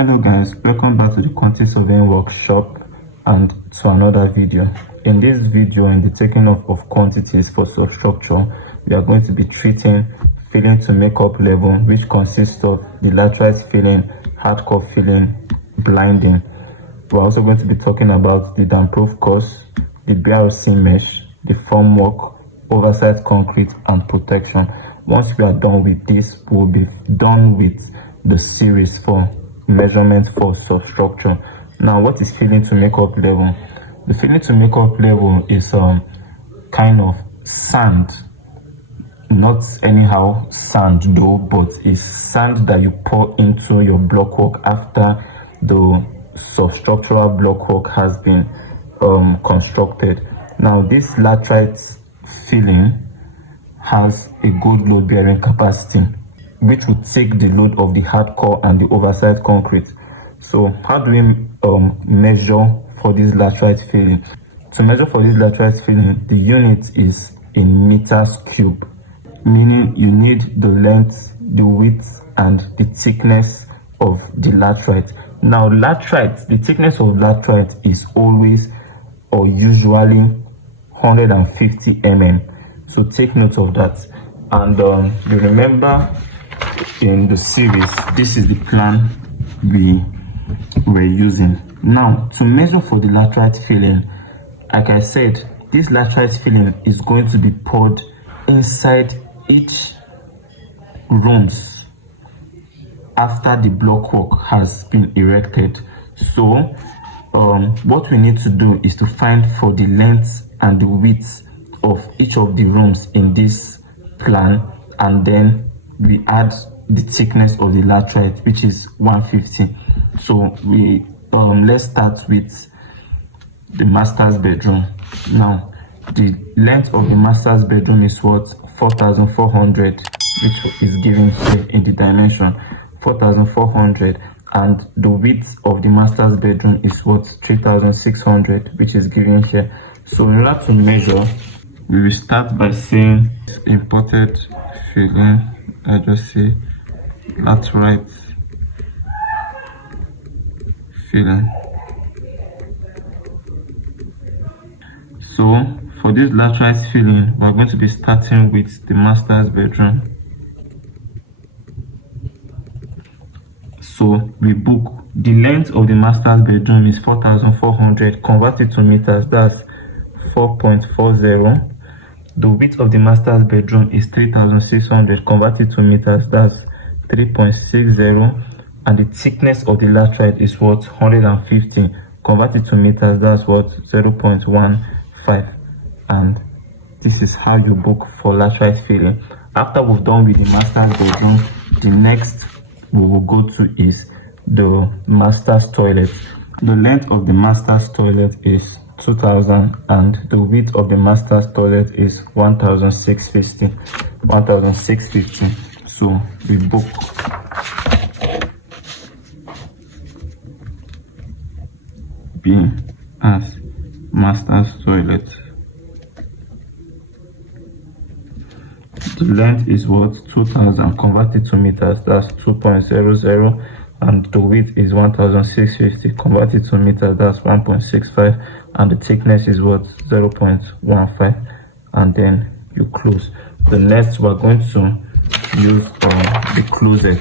Hello guys, welcome back to the quantity surveying workshop and to another video. In this video, in the taking of quantities for substructure, we are going to be treating filling to makeup level, which consists of the laterite filling, hardcore filling, blinding. We're also going to be talking about the damp-proof course, the BRC mesh, the formwork, oversite concrete, and protection. Once we are done with this, we'll be done with the series for measurement for substructure. Now, what is filling to makeup level? The filling to makeup level is kind of sand, not anyhow sand though, but it's sand that you pour into your blockwork after the substructural blockwork has been constructed. Now, this laterite filling has a good load bearing capacity, which will take the load of the hardcore and the oversite concrete. So how do we measure for this laterite filling? To measure for this laterite filling, the unit is in meters cube, meaning you need the length, the width, and the thickness of the laterite. Now, laterite, the thickness of laterite is always or usually 150 mm. So take note of that. And you remember in the series, this is the plan we were using. Now, to measure for the laterite filling, like I said, this laterite filling is going to be poured inside each rooms after the blockwork has been erected. So what we need to do is to find for the length and the width of each of the rooms in this plan, and then we add the thickness of the laterite, which is 150. So we let's start with the master's bedroom. Now, the length of the master's bedroom is what? 4,400, which is given here in the dimension, 4,400, and the width of the master's bedroom is what? 3,600, which is given here. So in order to measure, we will start by saying imported filling. I just say laterite filling. So for this laterite filling, we're going to be starting with the master's bedroom. So we book the length of the master's bedroom is 4,400, converted to meters, that's 4.40. The width of the master's bedroom is 3,600, converted to meters, that's 3.60. And the thickness of the laterite is what? 150, converted to meters, that's what? 0.15. And this is how you book for laterite filling. After we've done with the master's bedroom, the next we will go to is the master's toilet. The length of the master's toilet is 2,000 and the width of the master's toilet is 1,650. So we book B as master's toilet. The length is what? 2,000, converted to meters, that's 2.00, and the width is 1,650, converted to meters, that's 1.65, and the thickness is what? 0.15, and then you close. The next, we're going to use the closet.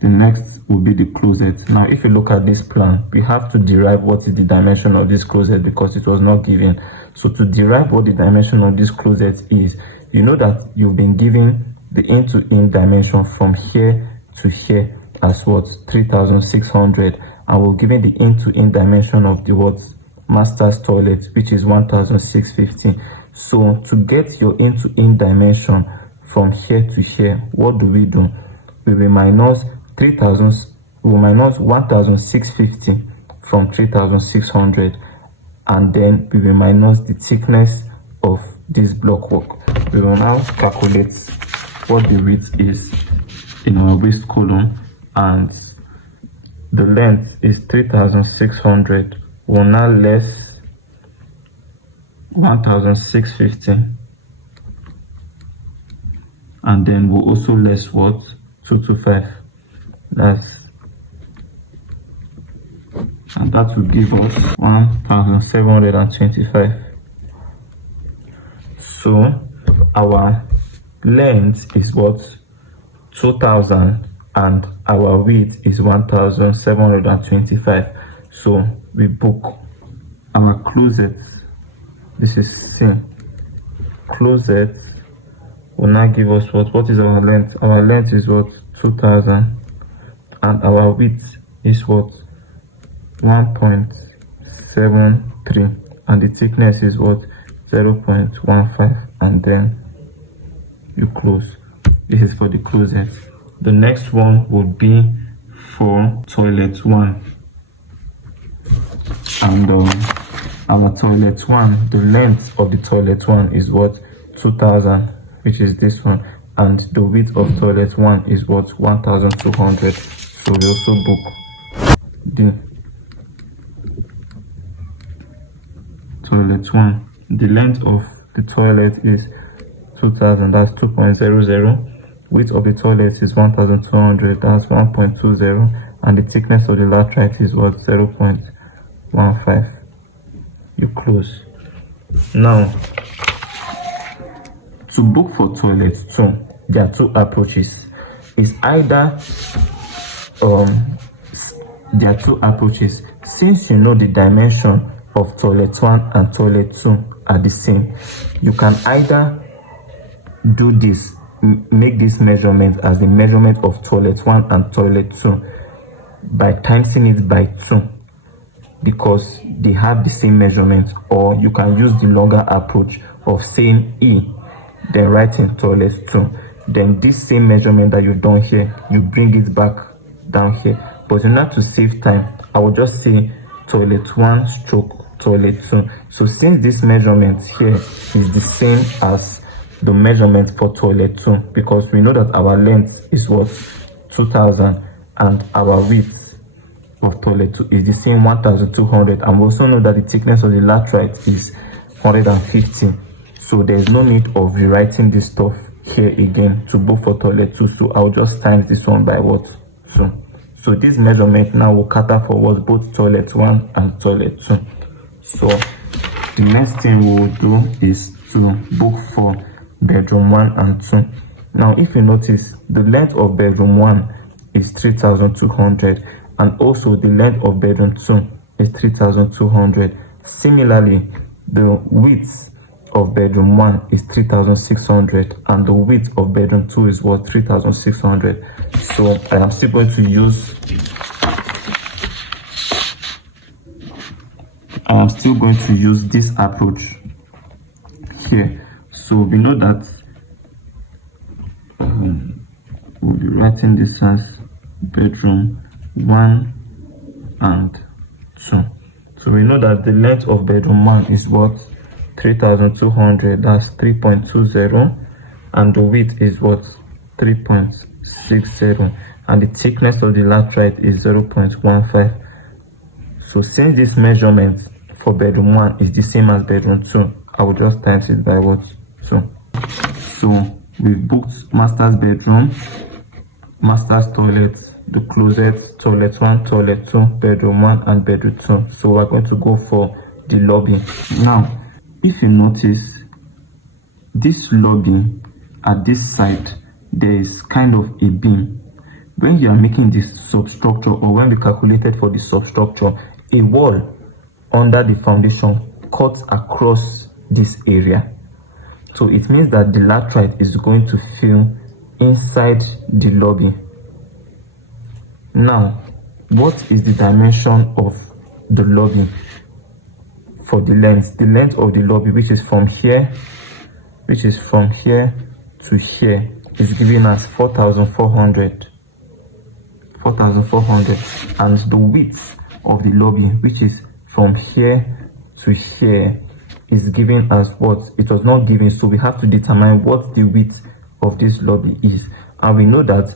The next will be the closet. Now, if you look at this plan, we have to derive what is the dimension of this closet because it was not given. So to derive what the dimension of this closet is, you know that you've been given the in-to-in dimension from here to here as what? 3,600, and we're given the in-to-in dimension of the what? Master's toilet, which is 1,650. So to get your in-to-in dimension from here to here, what do? We will minus 3,000, we will minus 1,650 from 3,600, and then we will minus the thickness of this blockwork. We will now calculate what the width is in our waist column, and the length is 3,600. We'll now less 1,650, and then we'll also less what? 225. and that will give us 1725. So our length is what? 2000, and our width is 1725. So we book our closet. This is C. Closet will now give us what is our length? Our length is what? 2000, and our width is what? 1.73, and the thickness is what? 0.15, and then you close. This is for the closet. The next one would be for toilet 1, and our toilet 1, the length of the toilet 1 is what? 2000, which is this one, and the width of toilet 1 is what? 1200. So we also book the toilet 1. The length of the toilet is 2000, that's 2.00. Width of the toilet is 1200, that's 1.20, and the thickness of the laterite is what? 0.15. You close. Now, to book for toilet 2, there are two approaches. It's either there are two approaches. Since you know the dimension of toilet 1 and toilet 2 are the same, you can either do this, make this measurement as the measurement of toilet 1 and toilet 2 by timesing it by 2, because they have the same measurement, or you can use the longer approach of saying E, then writing toilet 2, then this same measurement that you've done here, you bring it back down here. But in order to save time, I will just say toilet 1 stroke toilet 2. So since this measurement here is the same as the measurement for toilet 2, because we know that our length is what? 2000, and our width of toilet 2 is the same, 1200, and we also know that the thickness of the laterite is 150. So there is no need of rewriting this stuff here again to book for toilet 2. So I'll just times this one by what? 2. So this measurement now will cater for what? Both toilet 1 and toilet 2. So the next thing we will do is to book for bedroom 1 and 2. Now if you notice, the length of bedroom 1 is 3200, and also the length of bedroom 2 is 3200. Similarly, the width of bedroom 1 is 3600, and the width of bedroom 2 is what? 3600. So I am still going to use this approach here. So we know that we'll be writing this as bedroom 1 and 2. So we know that the length of bedroom 1 is what? 3200, that's 3.20, and the width is what? 3.60, and the thickness of the laterite is 0.15. So since this measurement for bedroom 1 is the same as bedroom 2, I will just times it by what? 2. So we've booked master's bedroom, master's toilet, the closet, toilet 1, toilet 2, bedroom 1 and bedroom 2. So we're going to go for the lobby. Now if you notice, this lobby at this side, there is kind of a beam. When you are making this substructure, or when we calculated for the substructure, a wall under the foundation cuts across this area. So it means that the laterite is going to fill inside the lobby. Now, what is the dimension of the lobby? For the length of the lobby, which is from here to here, is given as 4400, and the width of the lobby, which is from here to here, is given as what? It was not given, so we have to determine what the width of this lobby is. And we know that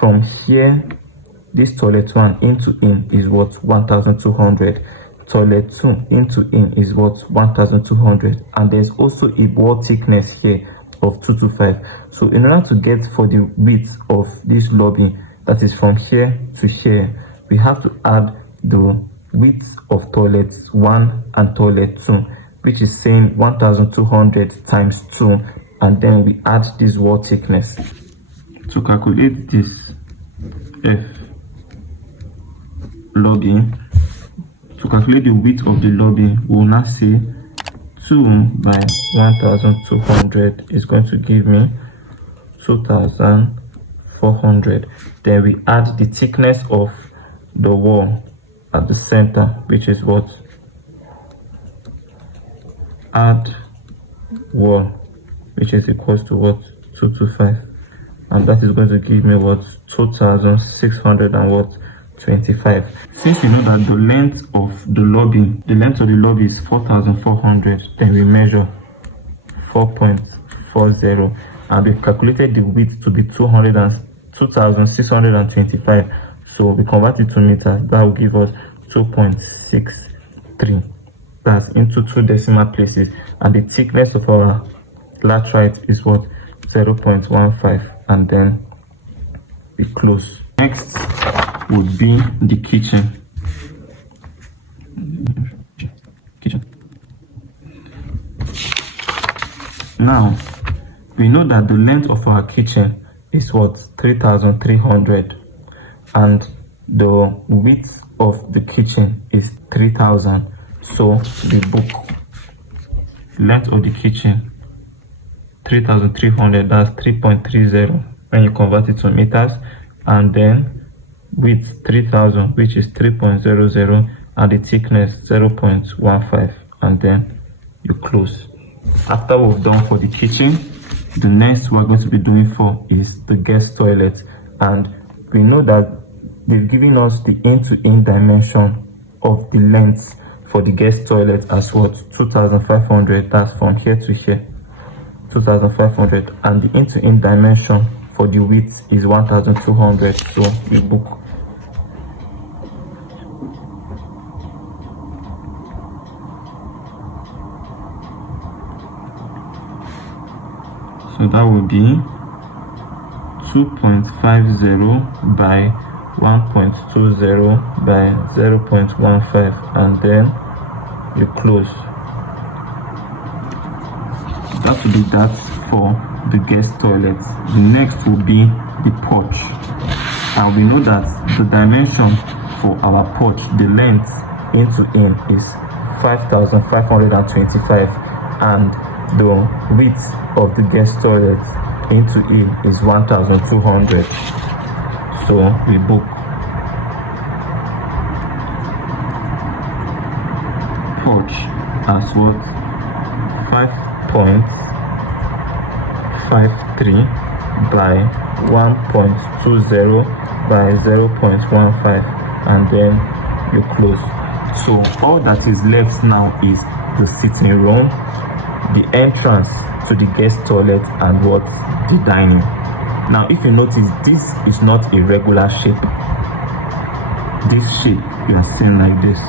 from here, this toilet 1 into in is what? 1200. Toilet 2 into in is what? 1200, and there's also a wall thickness here of 225. So in order to get for the width of this lobby, that is from here to here, we have to add the width of toilets 1 and toilet 2, which is saying 1200 times 2, and then we add this wall thickness. To calculate this F lobby, to calculate the width of the lobby, we will now say 2 by 1200 is going to give me 2400. Then we add the thickness of the wall at the center, which is what? Add wall, which is equals to what? 225, and that is going to give me what? 2600 and what? 25. Since we know that the length of the lobby is 4400, then we measure 4.40, and we calculated the width to be 2625. So we convert it to meters. That will give us 2.63. That's into 2 decimal places, and the thickness of our laterite is what? 0.15, and then we close. Next would be the kitchen. Now we know that the length of our kitchen is what? 3300, and the width of the kitchen is 3000. So the book length of the kitchen 3300, that's 3.30 when you convert it to meters, and then width 3000, which is 3.00, and the thickness 0.15, and then you close. After we've done for the kitchen, the next we're going to be doing for is the guest toilet, and we know that they've given us the end-to-end dimension of the length for the guest toilet as what? 2500. That's from here to here, 2500, and the end-to-end dimension for the width is 1200. So we book. So that will be 2.50 by 1.20 by 0.15, and then you close. That will be that for the guest toilet. The next will be the porch, and we know that the dimension for our porch, the length end to end is 5525, and the width of the guest toilet end to end is 1200. So we book. Porch as what? 5.53 by 1.20 by 0.15, and then you close. So all that is left now is the sitting room, the entrance to the guest toilet, and what? The dining. Now if you notice, this is not a regular shape. This shape you are seeing like this,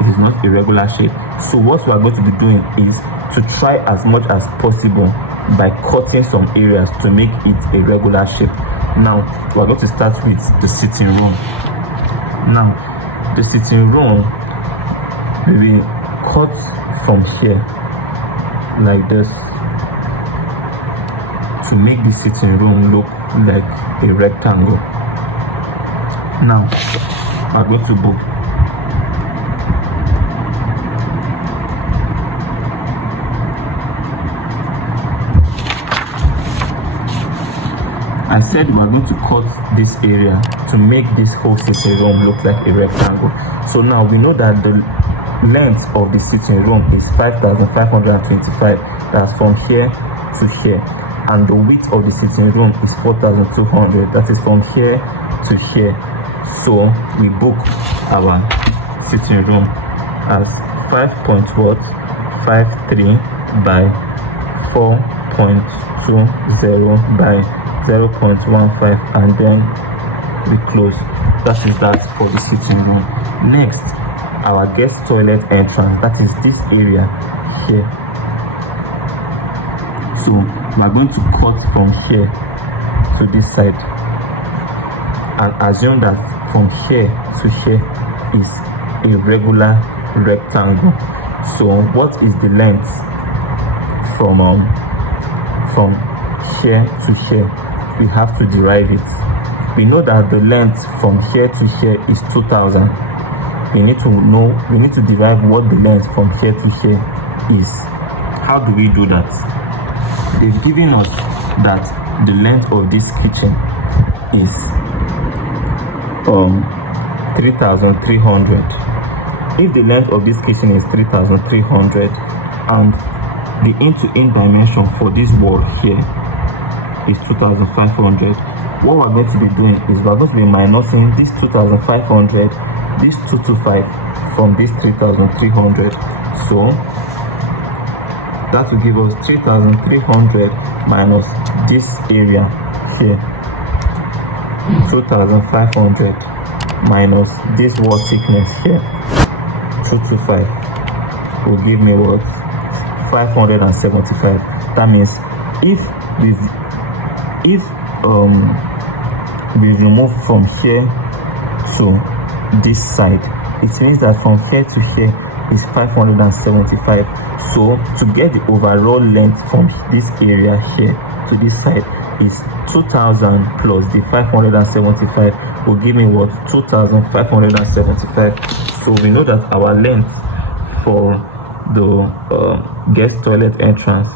it is not a regular shape. So what we are going to be doing is to try as much as possible by cutting some areas to make it a regular shape. Now we are going to start with the sitting room. Now the sitting room, we will cut from here like this to make the sitting room look like a rectangle. Now we are going to book. I said we are going to cut this area to make this whole sitting room look like a rectangle. So now we know that the length of the sitting room is 5525. That's from here to here, and the width of the sitting room is 4200. That is from here to here. So we book our sitting room as 5.53 by 4.20 by 0.15, and then we close. That is that for the sitting room. Next, our guest toilet entrance, that is this area here. So we are going to cut from here to this side. and assume that from here to here is a regular rectangle. So what is the length from here to here? We have to derive it. We know that the length from here to here is 2000. We need to derive what the length from here to here is. How do we do that? They've given us that the length of this kitchen is 3,300. If the length of this kitchen is 3,300 and the end-to-end dimension for this wall here is 2,500, what we're going to be doing is we're going to be minusing this 2,500, this 225 from this 3,300. So that will give us 3,300 minus this area here, 2,500 minus this wall thickness here, 225, will give me what? 575. That means if we remove from here to this side, it means that from here to here is 575. So to get the overall length from this area here to this side is 2000 plus the 575 will give me what? 2575. So we know that our length for the guest toilet entrance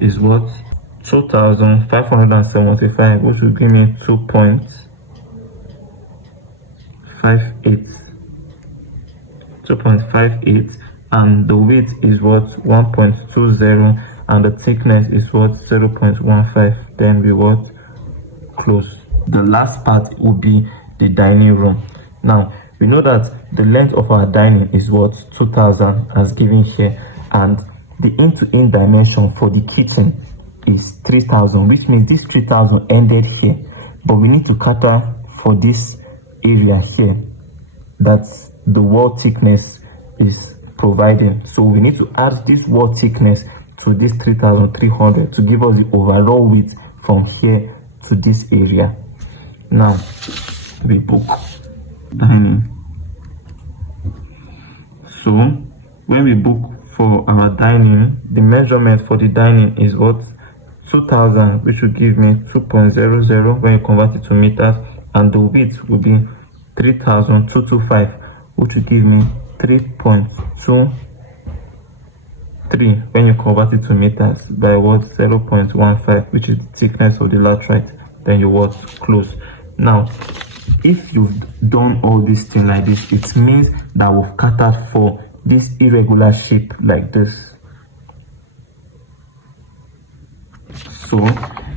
is what? 2575, which will give me 2.58, and the width is what? 1.20, and the thickness is what? 0.15. Then we what? Close. The last part will be the dining room. Now we know that the length of our dining is what? 2000 as given here, and the end-to-end dimension for the kitchen is 3000, which means this 3000 ended here, but we need to cater for this area here that the wall thickness is providing. So we need to add this wall thickness to this 3,300 to give us the overall width from here to this area. Now we book dining. So when we book for our dining, the measurement for the dining is what? 2000, which will give me 2.00 when you convert it to meters, and the width will be 3,225, which will give me 3.23 when you convert it to meters by what? 0.15, which is the thickness of the laterite. Then you what? Close. Now if you've done all these things like this, it means that we've catered for this irregular shape like this. So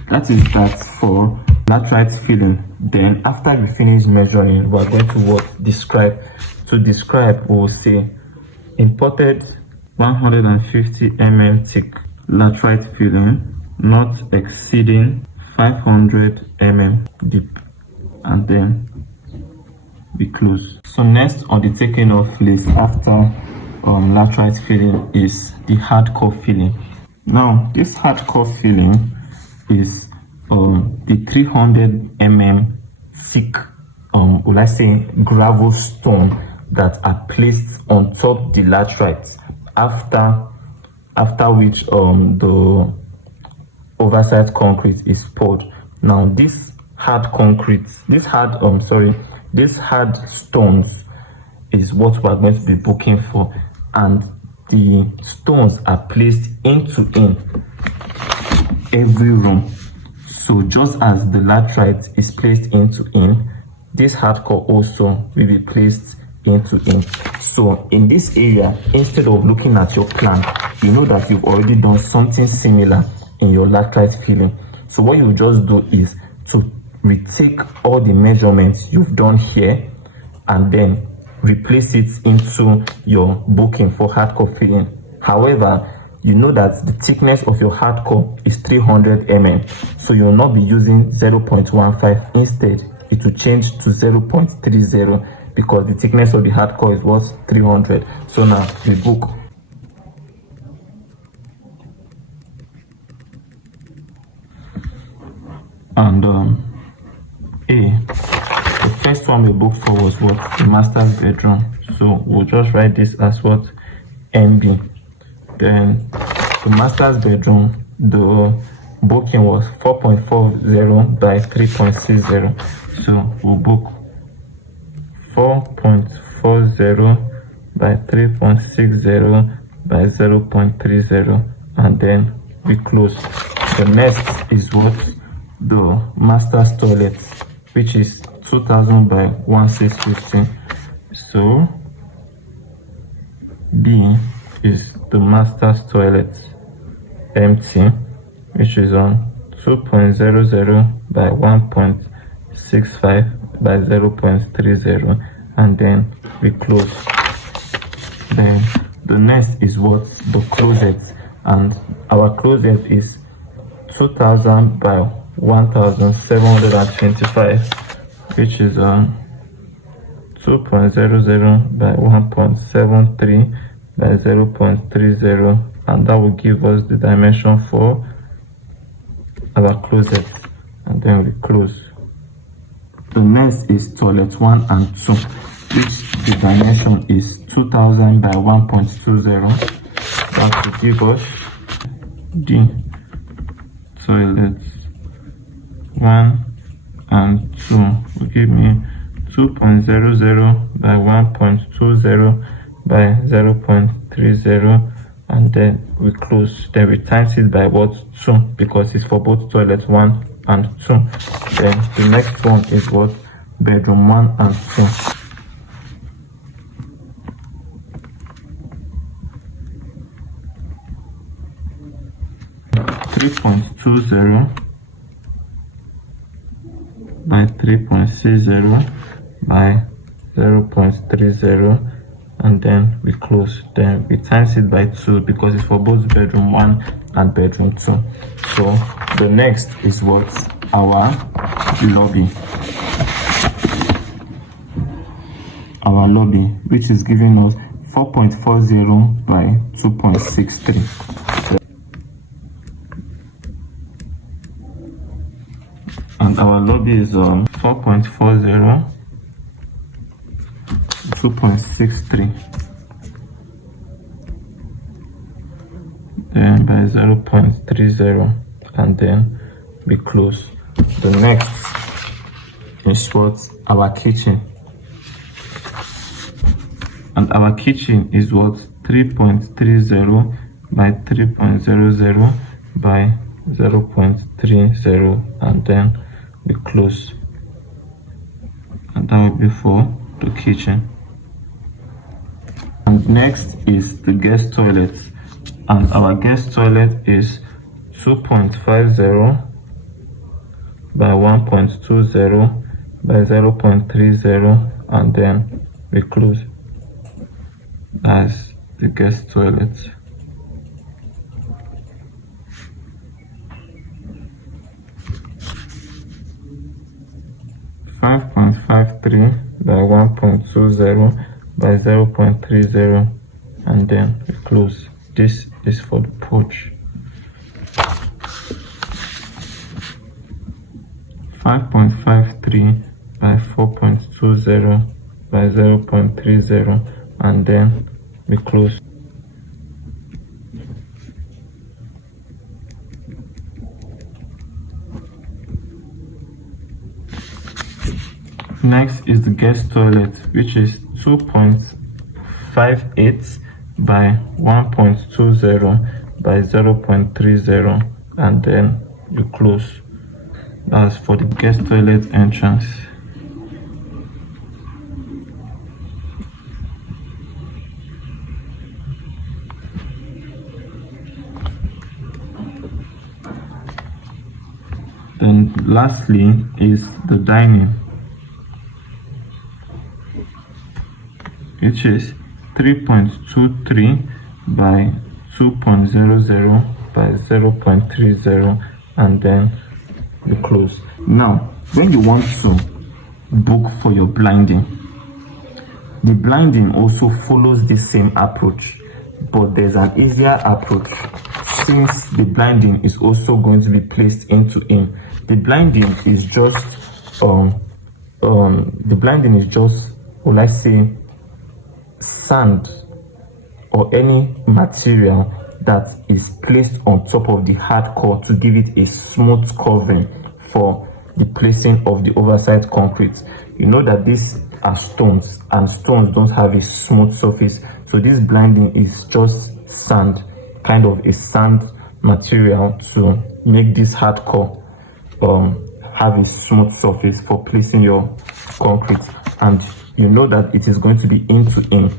that is that for laterite filling. Then after we finish measuring, we're going to what? Describe. To describe, we will say imported 150 mm thick laterite filling, not exceeding 500 mm deep, and then we close. So next on the taking off list after laterite filling is the hardcore filling. Now this hardcore filling is the 300 mm thick will I say gravel stone that are placed on top the laterite after which the oversite concrete is poured. Now this hard stones is what we're going to be booking for, and the stones are placed in every room. So just as the laterite is placed in, this hardcore also will be placed in. So in this area, instead of looking at your plan, you know that you've already done something similar in your laterite filling. So what you just do is to retake all the measurements you've done here and then replace it into your booking for hardcore filling. However, you know that the thickness of your hardcore is 300 mm, so you will not be using 0.15. Instead, it will change to 0.30. because the thickness of the hardcore is was 300. So now we book. And the first one we booked for was what? The master's bedroom. So we'll just write this as what? NB. Then the master's bedroom, the booking was 4.40 by 3.60. So we'll book 4.40 by 3.60 by 0.30, and then we close. The next is what? The master's toilet, which is 2000 by 1650. So B is the master's toilet empty, which is on 2.00 by 1.65 by 0.30, and then we close. Then the next is what? The closet, and our closet is 2000 by 1725, which is on 2.00 by 1.73 by 0.30, and that will give us the dimension for our closet, and then we close. The next is toilet 1 and 2, which the dimension is 2000 by 1.20. That will give us the toilets 1 and 2 will give me 2.00 by 1.20 by 0.30, and then we close. Then we times it by what? 2, because it's for both toilets 1 and 2. Then the next one is what? Bedroom 1 and 2. By 3.60 by 0.30, and then we close. Then we times it by 2 because it's for both bedroom 1 and bedroom 2. So the next is what? Our lobby. Our lobby, which is giving us 4.40 by 2.63. And our lobby is on 4.40, 2.63, then by 0.30, and then we close. The next is what? Our kitchen. And our kitchen is what? 3.30 by 3.00 by 0.30, and then we close, and that will be for the kitchen. And next is the guest toilet, and our guest toilet is 2.50 by 1.20 by 0.30, and then we close. That's the guest toilet. 5.53 by 1.20 by 0.30, and then we close. This is for the porch. 5.53 by 4.20 by 0.30, and then we close. Next is the guest toilet, which is 2.58 by 1.20 by 0.30, and then you close. That's for the guest toilet entrance. Then lastly is the dining, which is 3.23 by 2.00 by 0.30, and then you close. Now, when you want to book for your blinding, The blinding also follows the same approach, but there's an easier approach since the blinding is also going to be placed into in. The blinding is just will I say, sand or any material that is placed on top of the hard core to give it a smooth covering for the placing of the oversite concrete. You know that these are stones, and stones don't have a smooth surface, so this blinding is just sand, kind of a sand material to make this hard core have a smooth surface for placing your concrete. And you know that it is going to be in to in.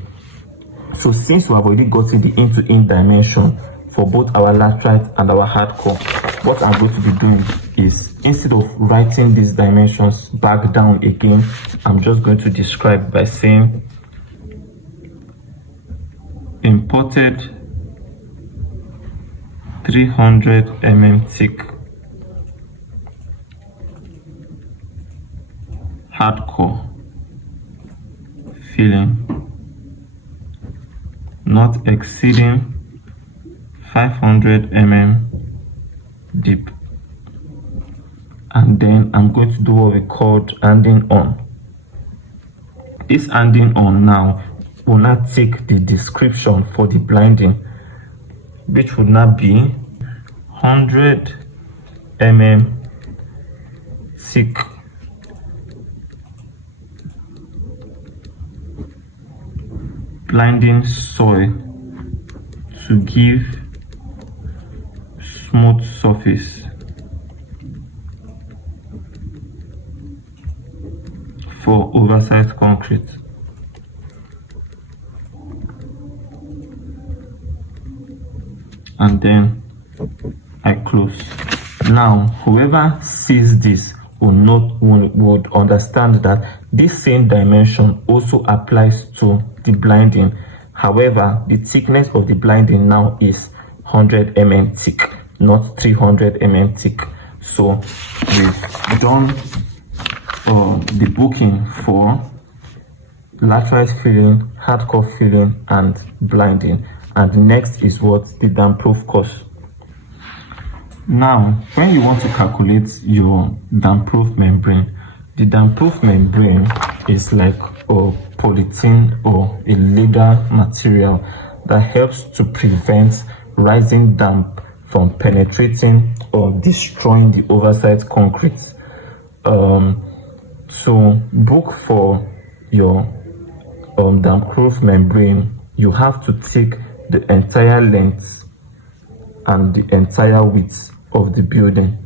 So since we have already gotten the in to in dimension for both our laterite and our hardcore, what I'm going to be doing is, instead of writing these dimensions back down again, I'm just going to describe by saying imported 300 mm thick hardcore filling not exceeding 500 mm deep, and then I'm going to do what we called anding on. This anding on now will not take the description for the blinding, which would not be 100 mm thick blinding soil to give smooth surface for oversized concrete. And then I close. Now whoever sees this would understand that this same dimension also applies to the blinding. However, the thickness of the blinding now is 100 mm thick, not 300 mm thick. So we've done the booking for laterite filling, hardcore filling, and blinding. And next is what? The damp-proof course. Now, when you want to calculate your damp-proof membrane, the damp-proof membrane is like a polythene or a leather material that helps to prevent rising damp from penetrating or destroying the oversite concrete. To book for your damp-proof membrane, you have to take the entire length and the entire width of the building.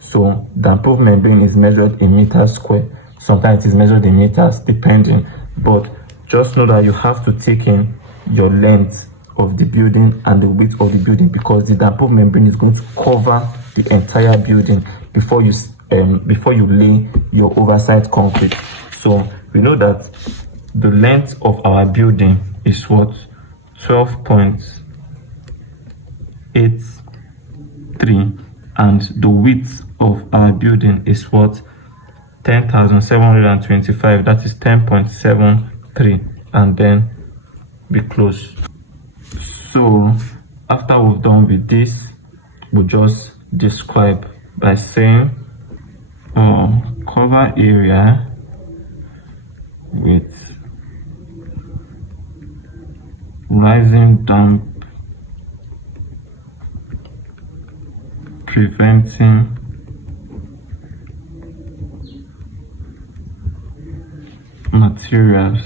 So damp-proof membrane is measured in meters square. Sometimes it is measured in meters, depending. But just know that you have to take in your length of the building and the width of the building, because the damp-proof membrane is going to cover the entire building before you lay your oversite concrete. So we know that the length of our building is what? 12.83, and the width of our building is what? 10,725. that is 10.73, and then we close. So after we've done with this, we'll just describe by saying cover area with rising damp preventing materials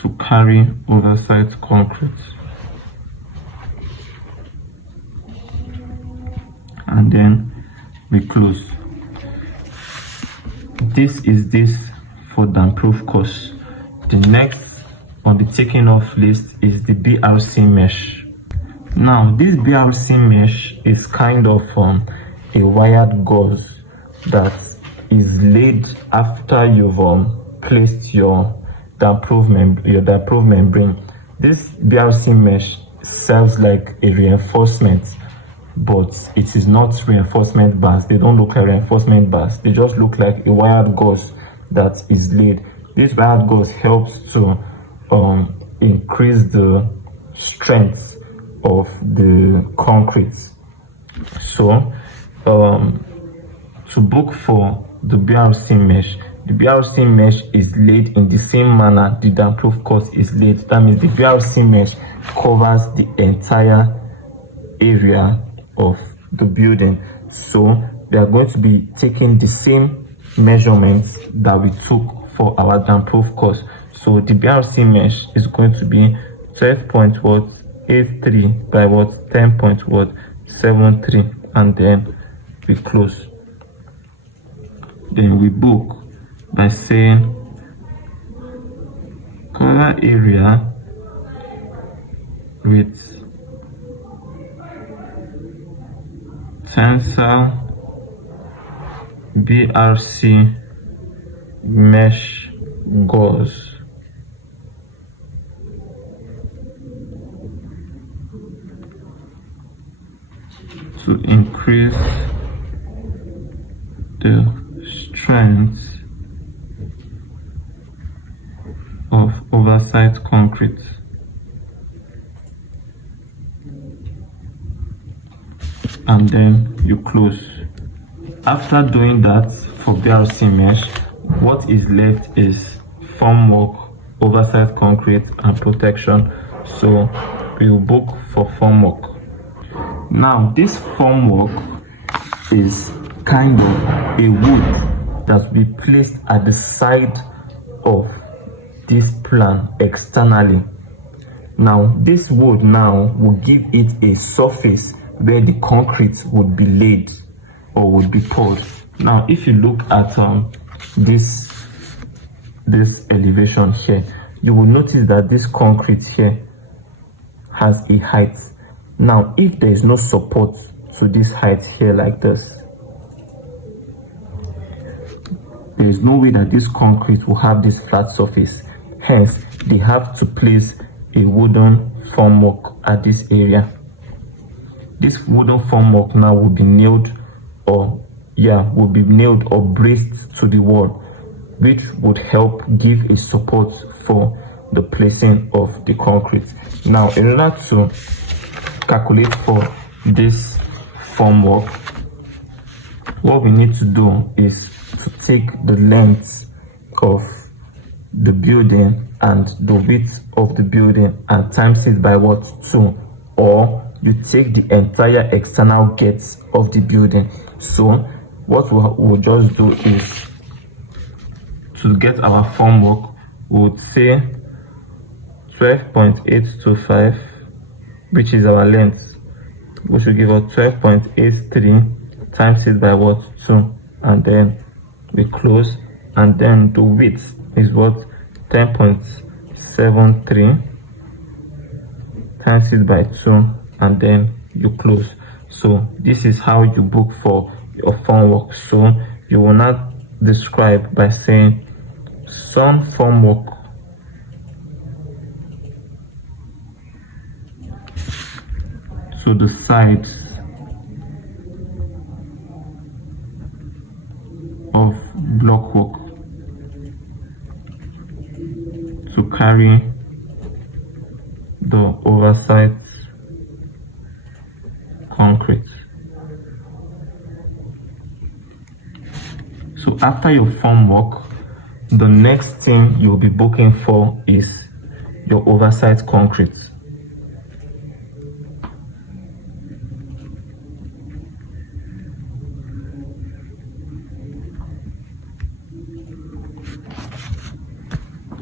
to carry oversite concrete. And then we close. This is this for damp-proof course. The next on the taking off list is the BRC mesh. Now this BRC mesh is kind of a wired gauze that is laid after you've placed your damp-proof membrane. This BRC mesh serves like a reinforcement but it is not reinforcement bars. They don't look like reinforcement bars. They just look like a wired gauze that is laid. This wired gauze helps to increase the strength of the concrete. So to book for the BRC mesh, the BRC mesh is laid in the same manner the damp-proof course is laid. That means the BRC mesh covers the entire area of the building. So we are going to be taking the same measurements that we took for our damp-proof course. So the BRC mesh is going to be 12.83 by 10.73, and then we close. Then we book by saying cover area with tensile BRC mesh gauze to increase the strength of oversite concrete. And then you close. After doing that for BRC mesh, what is left is formwork, oversite concrete, and protection. So we will book for formwork. Now this formwork is kind of a wood that will be placed at the side of this plan externally. Now this wood now will give it a surface where the concrete would be laid or would be poured. Now if you look at this elevation here, you will notice that this concrete here has a height. Now if there is no support to this height here like this, there is no way that this concrete will have this flat surface. Hence they have to place a wooden formwork at this area. This wooden formwork now will be nailed or braced to the wall, which would help give a support for the placing of the concrete. Now in order to calculate for this formwork, what we need to do is to take the length of the building and the width of the building and times it by 2, or you take the entire external gates of the building. So what we'll just do is, to get our formwork, we would say 12.825, which is our length, we should give us 12.83 times it by 2, and then we close. And then the width is 10.73 times it by 2, and then you close. So this is how you book for your formwork. So you will not describe by saying some formwork to the sides of blockwork to carry the oversite concrete. So after your formwork, the next thing you'll be booking for is your oversite concrete.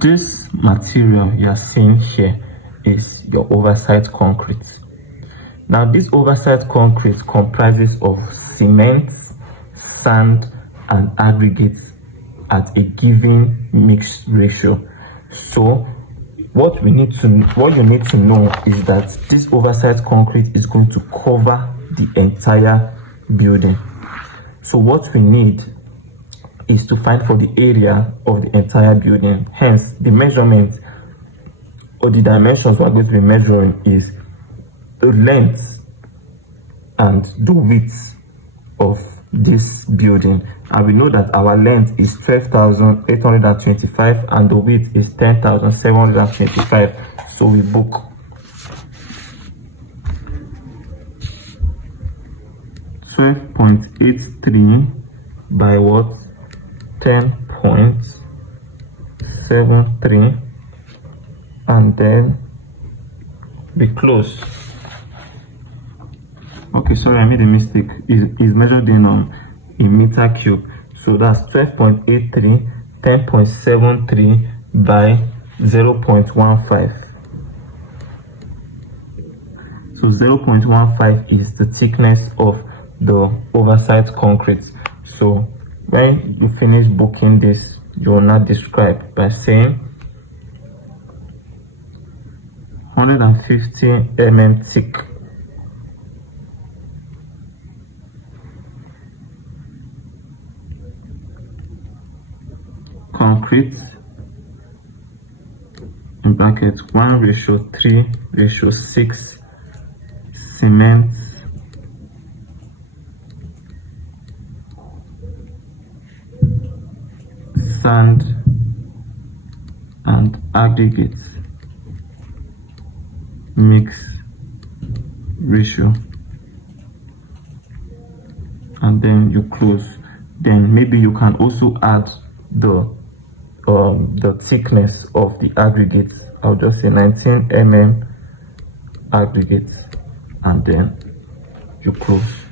This material you are seeing here is your oversite concrete. Now this oversite concrete comprises of cement, sand, and aggregates at a given mixed ratio. So what you need to know is that this oversite concrete is going to cover the entire building. So what we need is to find for the area of the entire building. Hence the measurement or the dimensions we are going to be measuring is the length and the width of this building, and we know that our length is 12,825 and the width is 10,725. So we book 12.83 by what? 10.73, and then we close. Okay, sorry, I made a mistake. Is measured in a meter cube, so that's 12.83, 10.73 by 0.15. So 0.15 is the thickness of the oversite concrete. So when you finish booking this, you will now describe by saying 150 mm thick concrete in bracket 1:3:6 cement sand and aggregate mix ratio, and then you close. Then maybe you can also add the thickness of the aggregate. I'll just say 19 mm aggregate, and then you close.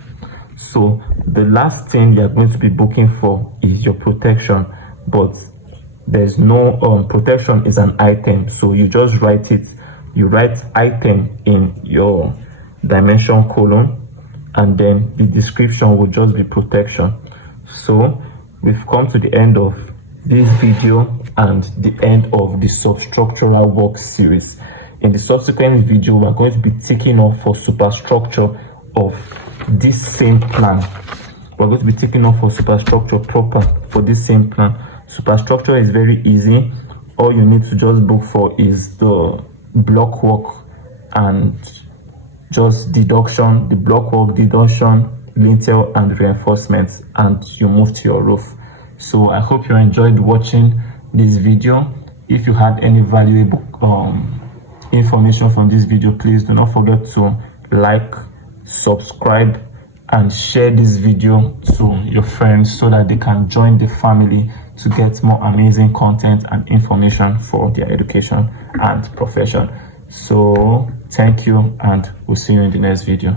So the last thing you're going to be booking for is your protection, but there's no protection is an item, so you just write it. You write item in your dimension column, and then the description will just be protection. So we've come to the end of this video and the end of the substructural work series. In the subsequent video, we're going to be taking off for superstructure of this same plan. We're going to be taking off for superstructure proper for this same plan. Superstructure is very easy. All you need to just book for is the block work and just deduction, the block work, deduction, lintel and reinforcements, and you move to your roof. So I hope you enjoyed watching this video. If you had any valuable information from this video, please do not forget to like, subscribe and share this video to your friends so that they can join the family to get more amazing content and information for their education and profession. So thank you, and we'll see you in the next video.